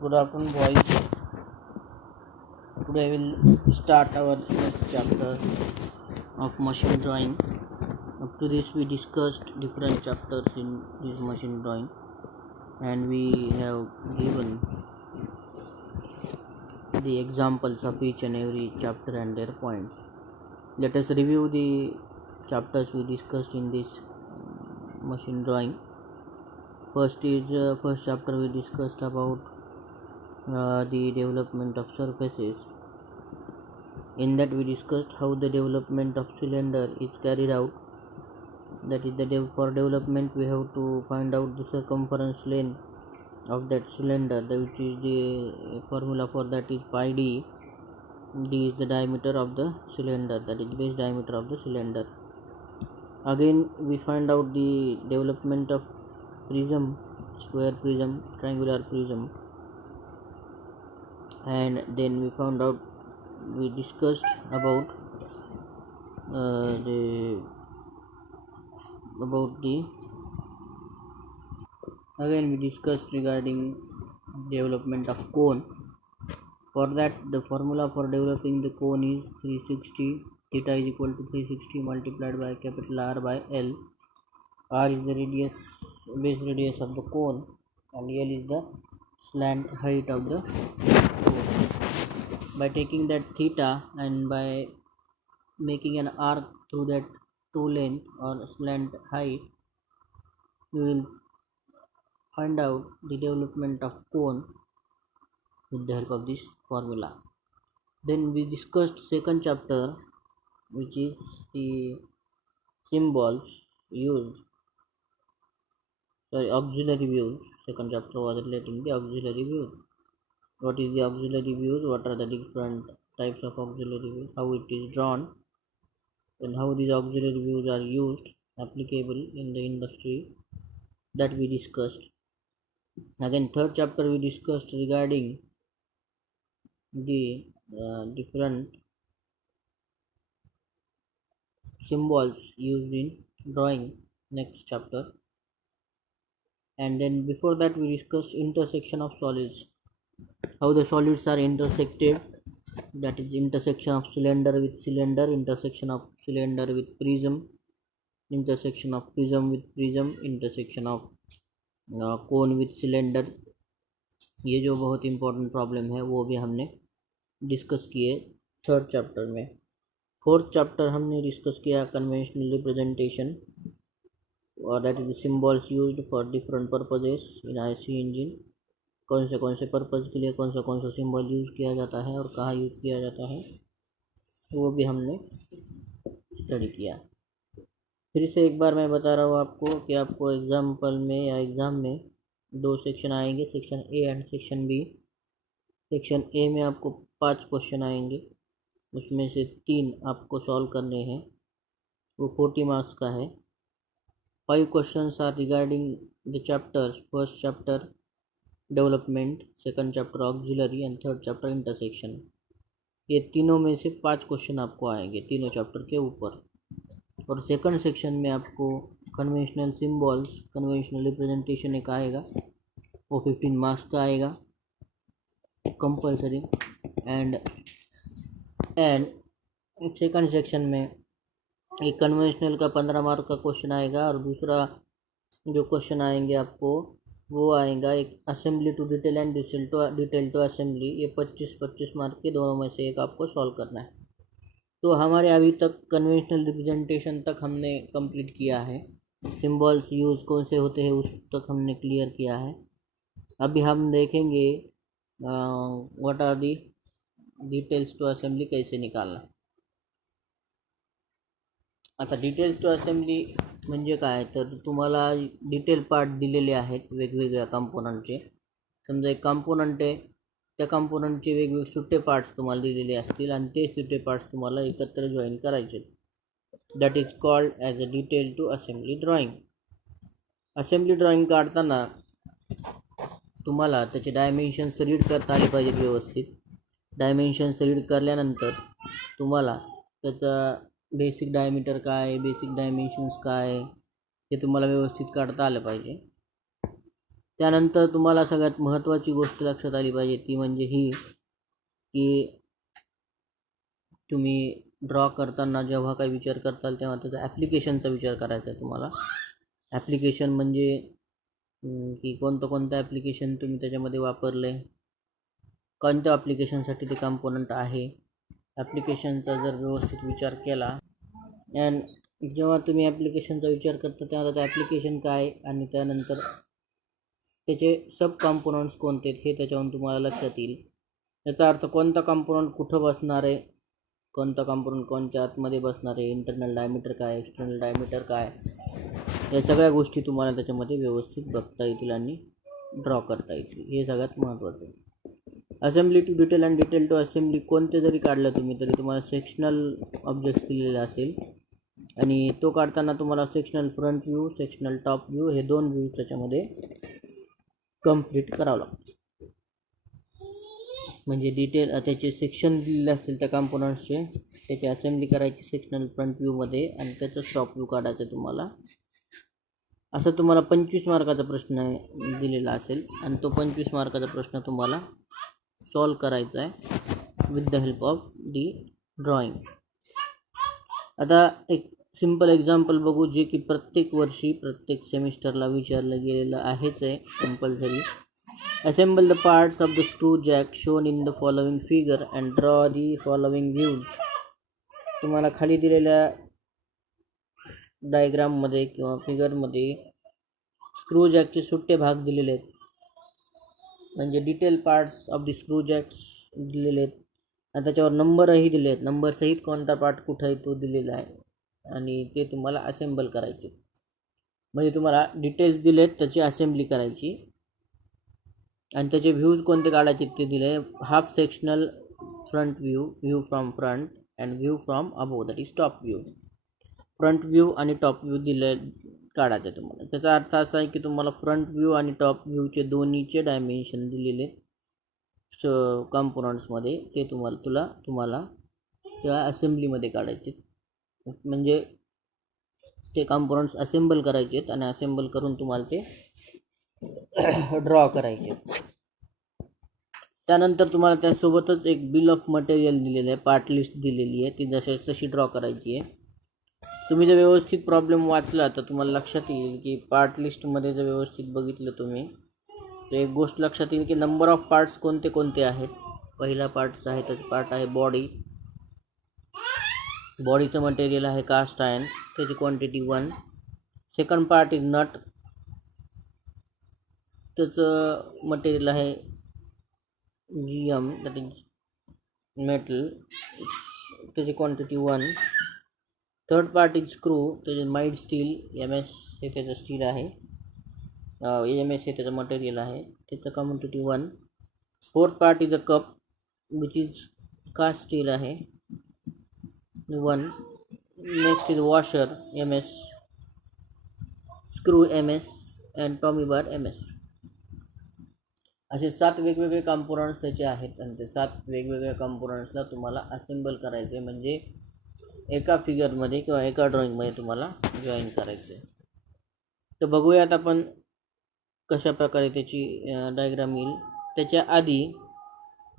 Good afternoon, boys. Today we'll start our next chapter of machine drawing. Up to this, we discussed different chapters in this machine drawing, and we have given the examples of each and every chapter and their points. Let us review the chapters we discussed in this machine drawing. First chapter we discussed about the development of surfaces. In that we discussed how the development of cylinder is carried out. That is, for development we have to find out the circumference length of that cylinder, which is the formula for that is pi d. D is the diameter of the cylinder, that is base diameter of the cylinder. Again we find out the development of prism, square prism, triangular prism, and then we discussed about again we discussed regarding development of cone. For that, the formula for developing the cone is 360. Theta is equal to 360 multiplied by capital R by L. R is the base radius of the cone, and L is the slant height of the cone. By taking that theta and by making an arc through that true length or slant height, we will find out the development of cone with the help of this formula. Then we discussed second chapter, which is the auxiliary views. Second chapter was relating the auxiliary views. What is the auxiliary views? What are the different types of auxiliary views? How it is drawn, and how these auxiliary views are used, applicable in the industry, that we discussed. Again, third chapter we discussed regarding the different symbols used in drawing, next chapter. And then before that we discussed intersection of solids, how the solids are intersected, that is intersection of cylinder with cylinder, intersection of cylinder with prism, intersection of prism with prism, intersection of cone with cylinder. ये जो बहुत important problem है वो भी हमने discuss किए third chapter में. Fourth chapter हमने डिस्कस किया कन्वेंशनल रिप्रेजेंटेशन, और that is the symbols used for different purposes in IC engine. कौन से पर्पज़ के लिए कौन सा सिंबल यूज़ किया जाता है और कहाँ यूज़ किया जाता है, वो भी हमने स्टडी किया. फिर से एक बार मैं बता रहा हूँ आपको कि आपको एग्जाम्पल में या एग्ज़ाम में दो सेक्शन आएंगे, section A and section B. Section A में आपको 5 क्वेश्चन आएंगे, उसमें से 3 आपको सॉल्व करने हैं, वो 40 मार्क्स का है. 5 questions are regarding the chapters. First chapter development, second chapter auxiliary and third chapter intersection. ये तीनों में से 5 क्वेश्चन आपको आएंगे तीनों चैप्टर के ऊपर. और सेकंड सेक्शन में आपको कन्वेंशनल सिंबल्स, कन्वेंशनल रिप्रेजेंटेशन एक आएगा, वो 15 मार्क्स का आएगा कंपलसरी. एंड सेकंड सेक्शन में एक कन्वेंशनल का 15 मार्क का क्वेश्चन आएगा, और दूसरा जो क्वेश्चन आएंगे आपको वो आएगा एक assembly to detail and detail to assembly. ये 25 मार्क के दोनों में से एक आपको सॉल्व करना है. तो हमारे अभी तक कन्वेंशनल रिप्रेजेंटेशन तक हमने कंप्लीट किया है, सिंबल्स यूज़ कौन से होते हैं उस तक हमने क्लियर किया है. अभी हम देखेंगे what are the details to assembly कैसे निकालना. आता डिटेल्स टू असेंबली म्हणजे काय, तर तुम्हाला डिटेल पार्ट दिलेले आहेत वेगवेगळ्या कंपोनंटचे. समजा एक कंपोनंट आहे, त्या कंपोनंटचे वेगवेगळे सुट्टे पार्ट्स तुम्हाला दिलेले असतील, आणि ते सुट्टे पार्ट्स तुम्हाला एकत्र जॉईन करायचे. That is called as a detail to assembly drawing. Assembly drawing काढताना तुम्हाला त्याचे डायमेन्शन्स रीड करता आले पाहिजेत व्यवस्थित. डायमेन्शन्स रीड करल्यानंतर तुम्हाला त्याचा बेसिक डायमीटर काय, बेसिक डायमेन्शन्स काय, हे तुम्हाला व्यवस्थित काढता आलं पाहिजे. त्यानंतर तुम्हाला सगळ्यात महत्त्वाची गोष्ट लक्षात आली पाहिजे ती म्हणजे ही की तुम्ही ड्रॉ करताना जेव्हा काही विचार करताल तेव्हा त्याचा ॲप्लिकेशनचा विचार करायचा आहे तुम्हाला. ॲप्लिकेशन म्हणजे की कोणतं ॲप्लिकेशन तुम्ही त्याच्यामध्ये वापरले, कोणत्या ॲप्लिकेशनसाठी ते कॉम्पोनंट आहे. ॲप्लिकेशनचा जर व्यवस्थित विचार केला अँड जेव्हा तुम्ही ॲप्लिकेशनचा विचार करता तेव्हा त्या ॲप्लिकेशन काय आणि त्यानंतर त्याचे सब कॉम्पोनंट्स कोणते हे त्याच्यावरून तुम्हाला लक्षात येईल. याचा अर्थ कोणता कॉम्पोनंट कुठं बसणार आहे, कोणता कॉम्पोनंट कोणत्या आतमध्ये बसणार आहे, इंटरनल डायमीटर काय, एक्सटर्नल डायमीटर काय, या सगळ्या गोष्टी तुम्हाला त्याच्यामध्ये व्यवस्थित बघता येतील आणि ड्रॉ करता येतील. हे सगळ्यात महत्त्वाचं आहे. Assembly to detail and detail to assembly कोणते जरी काढलं तुम्ही तरी तुम्हाला सेक्शनल ऑब्जेक्ट्स दिलेले असेल आणि तो काढताना तुम्हाला sectional front view, sectional top view हे दोन व्ह्यू त्याच्यामध्ये कंप्लीट करावं लागतं. म्हणजे डिटेल त्याचे सेक्शन दिलेले असतील त्या कॉम्पोनंट्सचे, त्याची असेंब्ली करायची सेक्शनल फ्रंट व्ह्यूमध्ये आणि त्याचं टॉप व्ह्यू काढायचं तुम्हाला. असं तुम्हाला 25 मार्काचा प्रश्न दिलेला असेल आणि तो 25 मार्काचा प्रश्न तुम्हाला सॉल्व करायचा आहे with the help of the drawing. आता एक सिंपल एक्झाम्पल बघू जे की प्रत्येक वर्षी प्रत्येक सेमिस्टरला विचारलं गेलेलं आहेच आहे compulsory. Assemble the parts of the screw jack shown in the following figure and draw the following views. तुम्हाला खाली दिलेल्या डायग्राममध्ये किंवा फिगरमध्ये स्क्रू जॅकचे सुट्टे भाग दिलेले आहेत, म्हणजे detail parts of the screw Jacks दिलेले आहेत आणि त्याच्यावर नंबरही दिले आहेत. नंबरसहित कोणता पार्ट कुठं आहे तो दिलेला आहे आणि ते तुम्हाला असेंबल करायचे. म्हणजे तुम्हाला डिटेल्स दिलेत त्याची असेंब्ली करायची आणि त्याचे व्ह्यूज कोणते काढायचे ते दिले. Half sectional front view, view from front and view from above that is top view. Front view आणि टॉप व्ह्यू दिले काढायचे तुम्हाला. त्याचा अर्थ असा आहे की तुम्हाला फ्रंट व्ह्यू आणि टॉप व्ह्यूचे दोन्हीचे डायमेन्शन दिलेले कॉम्पोनंट्समध्ये ते तुम्हाला त्या असेंब्लीमध्ये काढायचे. म्हणजे ते कॉम्पोनंट्स असेंबल करायचे आणि असेंबल करून तुम्हाला ते ड्रॉ करायचे. त्यानंतर तुम्हाला त्यासोबतच एक बिल ऑफ मटेरियल दिलेलं आहे, पार्ट लिस्ट दिलेली आहे, ती जशाच तशी ड्रॉ करायची आहे. तुम्ही जर व्यवस्थित प्रॉब्लेम वाचला तर तुम्हाला लक्षात येईल की पार्ट लिस्टमध्ये जर व्यवस्थित बघितलं तुम्ही तर एक गोष्ट लक्षात येईल की नंबर ऑफ पार्ट्स कोणते कोणते आहेत. पहिला पार्ट्स आहे त्याचा पार्ट आहे बॉडी. बॉडीचं मटेरियल आहे कास्ट आयर्न, त्याची quantity 1. Second part is not, त्याचं मटेरियल आहे GM दॅट इज मेटल, त्याची quantity 1. Third part is screw, त्याचे माइल्ड स्टील MS हे त्याचं स्टील आहे, MS हे त्याचं मटेरियल आहे, त्याचं quantity 1. Fourth part is a cup which is cast steel आहे 1. Next is washer MS, screw MS and tommy bar MS. असे 7 वेगवेगळे कॉम्पोनंट्स त्याचे आहेत आणि ते 7 वेगवेगळ्या कॉम्पोनंट्सला तुम्हाला असेंबल करायचे, म्हणजे एका फिगरमध्ये किंवा एका ड्रॉइंगमध्ये तुम्हाला जॉईन करायचं आहे. तर बघूयात आपण कशा प्रकारे त्याची डायग्राम येईल. त्याच्या आधी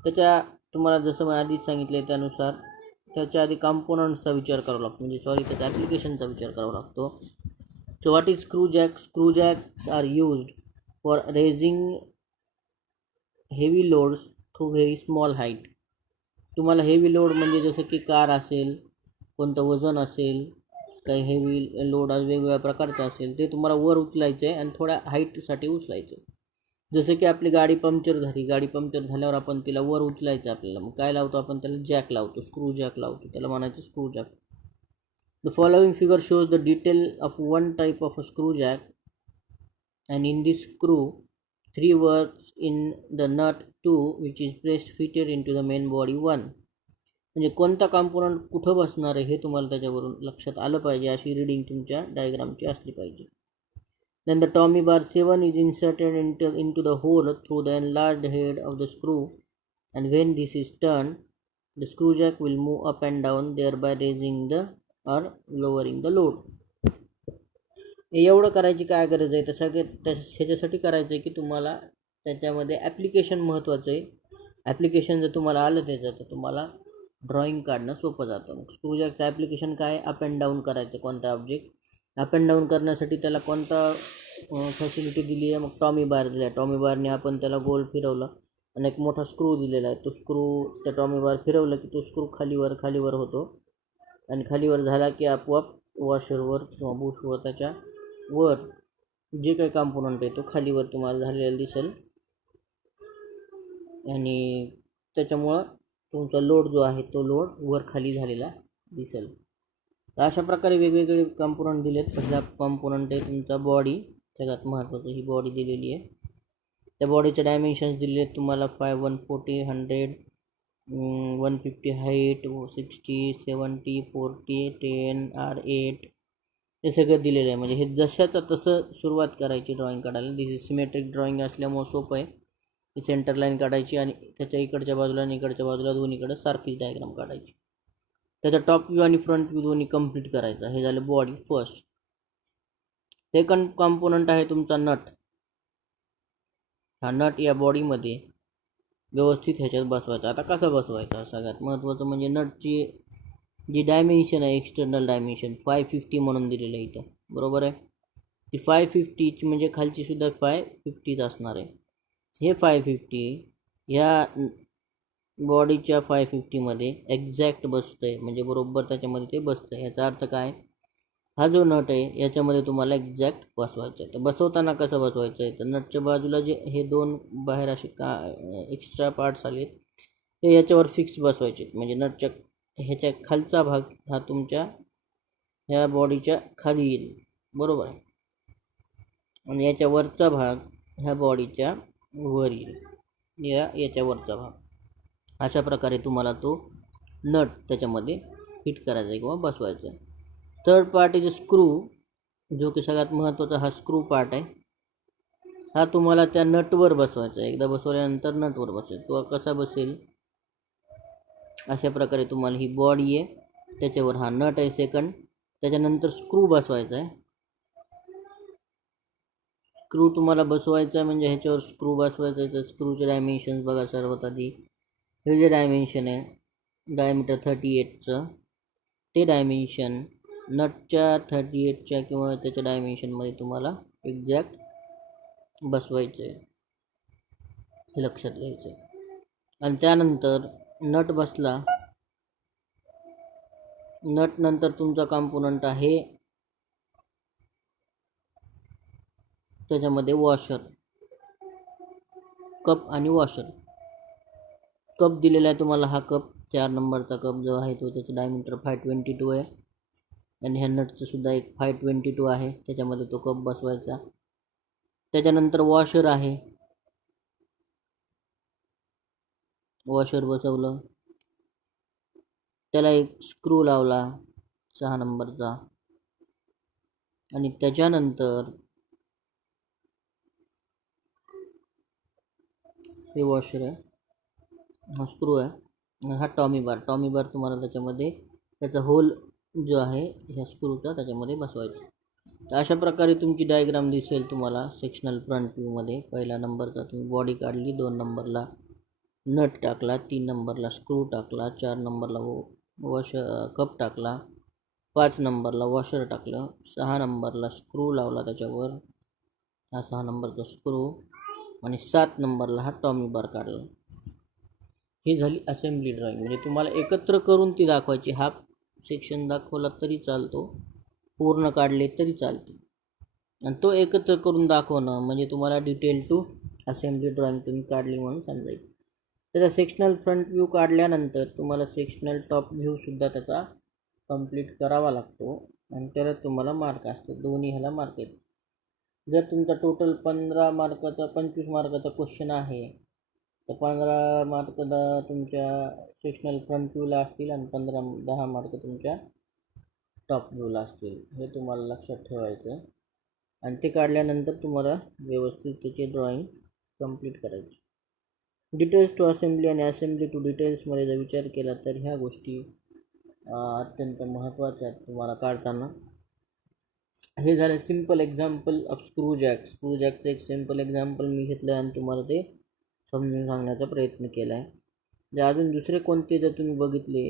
तुम्हाला जसं मी आधीच सांगितले त्यानुसार त्याच्या आधी कॉम्पोनंट्सचा विचार करावा लागतो, म्हणजे त्याच्या ॲप्लिकेशनचा विचार करावा लागतो. So what is screw jack? Screw jacks are used for raising heavy loads through very small height. तुम्हाला हेवी लोड म्हणजे जसं की कार असेल, कोणतं वजन असेल, काही हेवी लोड वेगवेगळ्या प्रकारचं असेल, ते तुम्हाला वर उचलायचं आहे आणि थोड्या हाईटसाठी उचलायचं. जसं की आपली गाडी पंक्चर झाल्यावर आपण तिला वर उचलायचं आपल्याला, मग काय लावतो आपण त्याला? जॅक लावतो, स्क्रू जॅक लावतो, त्याला म्हणायचं screw jack. The following figure shows the detail of one type of a screw jack and in this screw 3 works in the nut 2 which is pressed fitted into the main body 1. म्हणजे कोणता component कुठं बसणार आहे हे तुम्हाला त्याच्यावरून लक्षात आलं पाहिजे, अशी रीडिंग तुमच्या डायग्रामची असली पाहिजे. Then the Tommy bar 7 is inserted into the hole through the enlarged head of the screw, and when this is turned, the screw jack will move up and down, thereby raising the or lowering the load. एवढं करायची काय गरज आहे? ह्याच्यासाठी करायचं आहे की तुम्हाला त्याच्यामध्ये ॲप्लिकेशन महत्त्वाचं आहे. ॲप्लिकेशन जर तुम्हाला आलं त्याचं तर तुम्हाला ड्रॉइंग काढणं सोपं जातं. मग स्क्रूजॅकचं ॲप्लिकेशन काय? अप अँड डाऊन करायचं कोणता ऑब्जेक्ट. अप अँड डाऊन करण्यासाठी त्याला कोणता फॅसिलिटी दिली आहे? मग टॉमी बार दिला आहे. टॉमी बारने आपण त्याला गोल फिरवलं आणि एक मोठा स्क्रू दिलेला आहे. तो स्क्रू त्या टॉमी बार फिरवलं की तो स्क्रू खालीवर होतो आणि खालीवर झाला की आपोआप वॉशरवर किंवा बुशवर त्याच्या वर जे काही कॉम्पोनंट आहे तो खालीवर तुम्हाला झालेला दिसेल आणि त्याच्यामुळं तुमचा लोड जो आहे तो लोड वर खाली झालेला दिसेल. तर अशा प्रकारे वेगवेगळे कॉम्पोनंट दिलेत. पहिला कॉम्पोनंट आहे तुमचा बॉडी, सगळ्यात महत्त्वाचं ही बॉडी दिलेली आहे. त्या बॉडीचे डायमेन्शन्स दिलेले आहेत तुम्हाला 5, 140, 100, 150 हाईट, 60, 70, 40, 10, R8 हे सगळं दिलेलं आहे. म्हणजे हे जशाचं तसं सुरुवात करायची ड्रॉइंग काढायला. दिस इज सिमेट्रिक ड्रॉइंग असल्यामुळे सोपं आहे. ही सेंटर लाईन काढायची आणि त्याच्या इकडच्या बाजूला आणि इकडच्या बाजूला दोन्हीकडे सारखीच डायग्राम काढायची. त्याचा टॉप व्ह्यू आणि फ्रंट व्ह्यू दोन्ही कंप्लीट करायचा. हे झालं बॉडी फर्स्ट. सेकंड कॉम्पोनंट आहे तुमचा नट. हा नट या बॉडीमध्ये व्यवस्थित ह्याच्यात बसवायचा. आता कसं बसवायचा? सगळ्यात महत्त्वाचं म्हणजे नटची जी डायमेन्शन आहे, एक्सटर्नल डायमेन्शन 550 म्हणून दिलेलं आहे इथं, बरोबर आहे. ती 550ची म्हणजे खालची सुद्धा 550च असणार आहे. हे 550 ह्या बॉडीच्या 550मध्ये एक्झॅक्ट बसतं आहे, म्हणजे बरोबर त्याच्यामध्ये ते बसतं आहे. याचा अर्थ काय? हा जो नट आहे याच्यामध्ये तुम्हाला एक्झॅक्ट बसवायचं आहे. तर बसवताना कसं बसवायचं आहे? तर नटच्या बाजूला जे हे दोन बाहेर असे एक्स्ट्रा पार्ट्स आलेत ते याच्यावर फिक्स बसवायचे. म्हणजे नटच्या ह्याच्या खालचा भाग हा तुमच्या ह्या बॉडीच्या खाली येईल, बरोबर आहे. आणि याच्या वरचा भाग ह्या बॉडीच्या वर येईल, याच्या वरचा भाग. अशा प्रकारे तुम्हाला तो नट त्याच्यामध्ये फिट करायचा आहे किंवा बसवायचा आहे. थर्ड पार्ट इज स्क्रू, जो की सगळ्यात महत्त्वाचा हा स्क्रू पार्ट आहे. हा तुम्हाला त्या नटवर बसवायचा आहे. एकदा बसवल्यानंतर नटवर बसेल. तो कसा बसेल? अशा प्रकारे तुम्हाला ही बॉडी आहे, त्याच्यावर हा नट आहे सेकंड, त्याच्यानंतर स्क्रू बसवायचा आहे. स्क्रू तुम्हाला बसवायचा आहे म्हणजे ह्याच्यावर स्क्रू बसवायचा आहे. तर स्क्रूचे डायमेन्शन्स बघा. सर्वात आधी हे जे डायमेन्शन आहे डायमीटर 38चं, ते डायमेन्शन नटच्या 38च्या किंवा त्याच्या डायमेन्शनमध्ये तुम्हाला एक्झॅक्ट बसवायचं आहे, हे लक्षात घ्यायचं आहे. आणि त्यानंतर नट बसला, नट नंतर तुमचा कॉम्पोनंट आहे त्याच्यामध्ये वॉशर, कप आणि वॉशर. कप दिलेला आहे तुम्हाला. हा कप 4 नंबरचा कप जो आहे तो त्याचं डायमीटर 522 आहे आणि ह्या नटचं सुद्धा एक 522 आहे, त्याच्यामध्ये तो कप बसवायचा. त्याच्यानंतर वॉशर आहे, वॉशर बसवलं, त्याला एक स्क्रू लावला 6 नंबरचा आणि त्याच्यानंतर हे वॉशर आहे, हा स्क्रू आहे, हा टॉमी बार. टॉमी बार तुम्हाला त्याच्यामध्ये त्याचा होल जो आहे ह्या स्क्रूचा त्याच्यामध्ये बसवायचा. तर अशा प्रकारे तुमची डायग्राम दिसेल तुम्हाला सेक्शनल फ्रंट व्ह्यूमध्ये. पहिला नंबरचा तुम्ही बॉडी काढली, 2 नंबरला नट टाकला, 3 नंबरला स्क्रू टाकला, 4 नंबरला कप टाकला, 5 नंबरला वॉशर टाकलं, 6 नंबरला स्क्रू लावला त्याच्यावर, हा 6 नंबरचा स्क्रू, आणि 7 नंबरला हा टॉमी बार काढला. ही झाली असेंब्ली ड्रॉइंग. म्हणजे तुम्हाला एकत्र करून ती दाखवायची. हाफ सेक्शन दाखवला तरी चालतो, पूर्ण काढले तरी चालते, आणि तो एकत्र करून दाखवणं म्हणजे तुम्हाला डिटेल टू असेंब्ली ड्रॉइंग तुम्ही काढली म्हणून समजायचं. त्याचा सेक्शनल फ्रंट व्ह्यू काढल्यानंतर तुम्हाला सेक्शनल टॉप व्ह्यूसुद्धा त्याचा कंप्लीट करावा लागतो आणि त्याला तुम्हाला मार्क असतात. दोन्ही ह्याला मार्क आहेत. जर तुमचा टोटल 15 मार्काचा 25 मार्काचा क्वेश्चन आहे तर 15 मार्क तुमच्या सेक्शनल फ्रंट व्ह्यूला असतील आणि 10 मार्क तुमच्या टॉप व्ह्यूला असतील. हे तुम्हाला लक्षात ठेवायचं आहे आणि ते काढल्यानंतर तुम्हाला व्यवस्थित त्याची ड्रॉइंग कंप्लीट करायची. डिटेल्स टू असेंब्ली आणि असेंब्ली टू डिटेल्समध्ये जर विचार केला तर ह्या गोष्टी अत्यंत महत्त्वाच्या आहेत तुम्हाला काढताना. हे झालं सिम्पल एक्झाम्पल ऑफ स्क्रूजॅकचं एक सिम्पल एक्झाम्पल मी घेतलं आणि तुम्हाला ते समजून सांगण्याचा प्रयत्न केला आहे. जर अजून दुसरे कोणते जर तुम्ही बघितले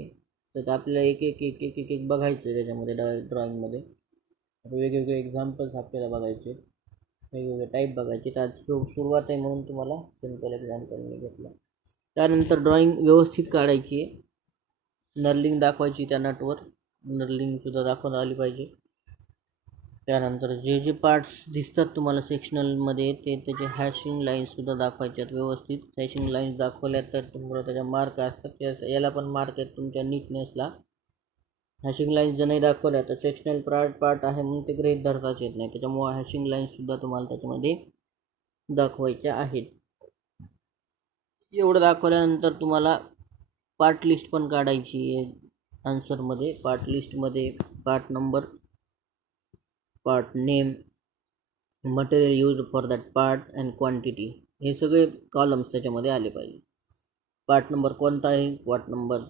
तर आपल्याला एक एक एक एक एक एक बघायचं आहे त्याच्यामध्ये ड्रॉइंगमध्ये. वेगवेगळे एक्झाम्पल्स आपल्याला बघायचे, वेगवेगळे टाईप बघायचे. तर आज सुरुवात आहे म्हणून तुम्हाला सिम्पल एक्झाम्पल मी घेतलं. त्यानंतर ड्रॉइंग व्यवस्थित काढायची आहे, नर्लिंग दाखवायची त्या नटवर, नर्लिंगसुद्धा दाखवता आली पाहिजे. त्यानंतर जे जे पार्ट्स दिसतात तुम्हाला सेक्शनलमध्ये ते त्याचे हॅशिंग लाईन्ससुद्धा दाखवायचे आहेत व्यवस्थित. हॅशिंग लाईन्स दाखवल्या तर तुम्हाला त्याच्या मार्क असतात, याला पण मार्क आहेत तुमच्या नीटनेसला. हॅशिंग लाईन्स जर नाही दाखवल्या तर सेक्शनल पार्ट आहे म्हणून ते गृहीत धरताच येत नाही. त्याच्यामुळे हॅशिंग लाईन्ससुद्धा तुम्हाला त्याच्यामध्ये दाखवायच्या आहेत. एवढं दाखवल्यानंतर तुम्हाला पार्ट लिस्ट पण काढायची आहे आन्सरमध्ये. पार्ट लिस्टमध्ये part number, part name, material use for that part and quantity, हे सगळे कॉलम्स त्याच्यामध्ये आले पाहिजे. पार्ट नंबर कोणता आहे,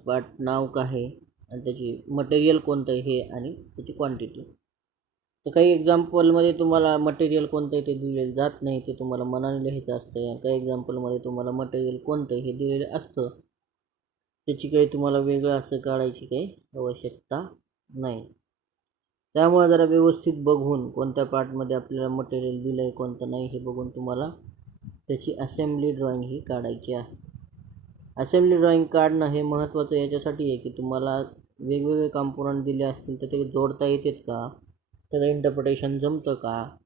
पार्ट नाव काय आहे आणि त्याची मटेरियल कोणतं आहे हे आणि त्याची क्वांटिटी. तर काही एक्झाम्पलमध्ये तुम्हाला मटेरियल कोणतं आहे ते दिलेलं जात नाही, ते तुम्हाला मनाने लिहायचं असतं. काही एक्झाम्पलमध्ये तुम्हाला मटेरियल कोणतं आहे हे दिलेलं असतं, त्याची काही तुम्हाला वेगळं असं काढायची काही आवश्यकता नाही. त्यामुळे जरा व्यवस्थित बघून कोणत्या पार्टमध्ये आपल्याला मटेरियल दिलं आहे कोणतं नाही हे बघून तुम्हाला त्याची असेंब्ली ड्रॉइंग ही काढायची आहे. असेंब्ली ड्रॉइंग काढणं हे महत्त्वाचं याच्यासाठी आहे की तुम्हाला वेगवेगळे कॉम्पोनंट दिले असतील तर ते जोडता येतेच का, त्याचं इंटरप्रिटेशन जमतं का.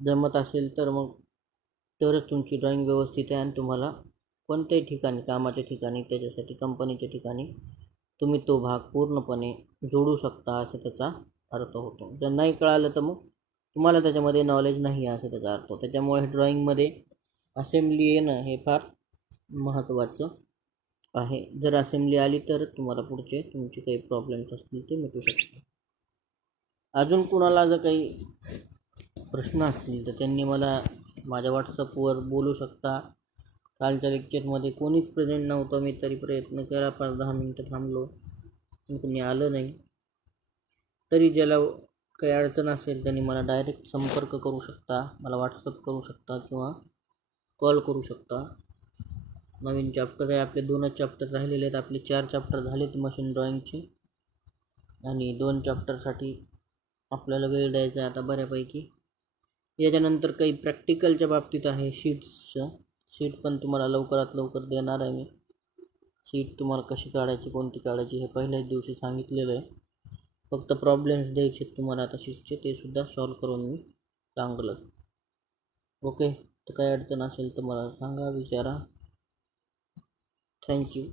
जमत असेल तर मग तरच तुमची ड्रॉइंग व्यवस्थित आहे आणि तुम्हाला कोणत्याही ठिकाणी, कामाच्या ठिकाणी, त्याच्यासाठी कंपनीच्या ठिकाणी तुम्ही तो भाग पूर्णपणे जोडू शकता असं त्याचा अर्थ होतो. जर नाही कळालं तर मग तुम्हाला त्याच्यामध्ये नॉलेज नाही असं त्याचा अर्थ. त्याच्यामुळे ड्रॉइंगमध्ये असेंब्ली येणं हे फार महत्त्वाचं आहे. जर असेंब्ली आली तर तुम्हाला पुढचे तुमचे काही प्रॉब्लेम्स असतील ते मिटू शकतात. अजून कुणाला जर काही प्रश्न असतील तर त्यांनी मला माझ्या व्हॉट्सअपवर बोलू शकता. कालच्या लेक्चरमध्ये कोणीच प्रेझेंट नव्हतं, मी तरी प्रयत्न केला, 5-10 मिनटं थांबलो पण कोणी आलं नाही. तरी ज्याला काही अडचण असेल त्यांनी मला डायरेक्ट संपर्क करू शकता, मला व्हॉट्सअप करू शकता किंवा कॉल करू शकता. नवीन चॅप्टर आहे, आपले 2च चॅप्टर राहिलेले आहेत. आपले 4 चॅप्टर झालेत मशीन ड्रॉइंगचे आणि 2 चॅप्टरसाठी आपल्याला वेळ द्यायचा आहे आता बऱ्यापैकी. याच्यानंतर काही प्रॅक्टिकलच्या बाबतीत आहे शीट्सचं. शीट पण तुम्हाला लवकरात लवकर देणार आहे मी. शीट तुम्हाला कशी काढायची, कोणती काढायची हे पहिल्याच दिवशी सांगितलेलं आहे. फक्त प्रॉब्लेम्स द्यायचे तुम्हाला आता शीटचे, ते सुद्धा सॉल्व करून मी सांगलं. ओके, तर काही अडचण असेल तर मला सांगा, विचारा. थँक्यू.